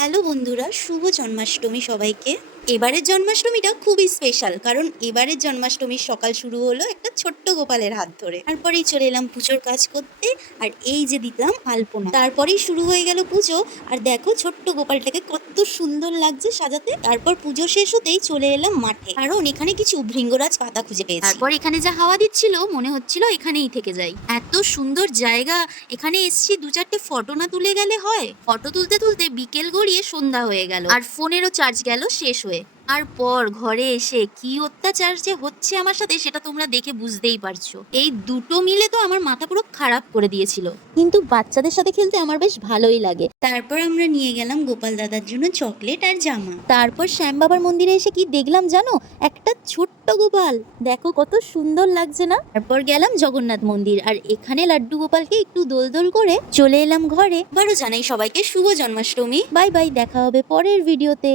Hello বন্ধুরা, শুভ জন্মাষ্টমী সবাইকে। এবারের জন্মাষ্টমীটা খুবই স্পেশাল, কারণ এবারের জন্মাষ্টমীর সকাল শুরু হলো একটা ছোট্ট গোপালের হাত ধরে। তারপরেই চলে এলাম পুজোর কাজ করতে, আর এই যে দিলাম আলপনা। তারপরেই শুরু হয়ে গেল পুজো। আর দেখো ছোট্ট গোপালটাকে কত সুন্দর লাগছে সাজাতে। তারপর পুজো শেষ হতেই চলে এলাম মাঠে, কারণ এখানে কিছু ভৃঙ্গরাজ পাতা খুঁজে পেয়েছি। তারপর এখানে যা হাওয়া দিচ্ছিল মনে হচ্ছিল এখানেই থেকে যাই। এত সুন্দর জায়গা, এখানে এসছি দু চারটে ফটো না তুলে গেলে হয়। ফটো তুলতে তুলতে বিকেল গড়িয়ে সন্ধ্যা হয়ে গেল, আর ফোনেরও চার্জ গেল শেষ হয়ে। আর পর ঘরে এসে কি অত্যাচার যে হচ্ছে আমার সাথে সেটা তোমরা দেখে বুঝতেই পারছো। এই দুটো মিলে তো আমার মাথা পুরো খারাপ করে দিয়েছিল, কিন্তু বাচ্চাদের সাথে খেলতে আমার বেশ ভালোই লাগে। তারপর আমরা নিয়ে গেলাম গোপাল দাদার জন্য চকলেট আর জামা। তারপর শ্যাম বাবার মন্দিরে এসে কি দেখলাম জানো, একটা ছোট্ট গোপাল, দেখো কত সুন্দর লাগছে না। তারপর গেলাম জগন্নাথ মন্দির, আর এখানে লাড্ডু গোপালকে একটু দোল দোল করে চলে এলাম ঘরে। আবারও জানাই সবাইকে শুভ জন্মাষ্টমী। বাই বাই, দেখা হবে পরের ভিডিওতে।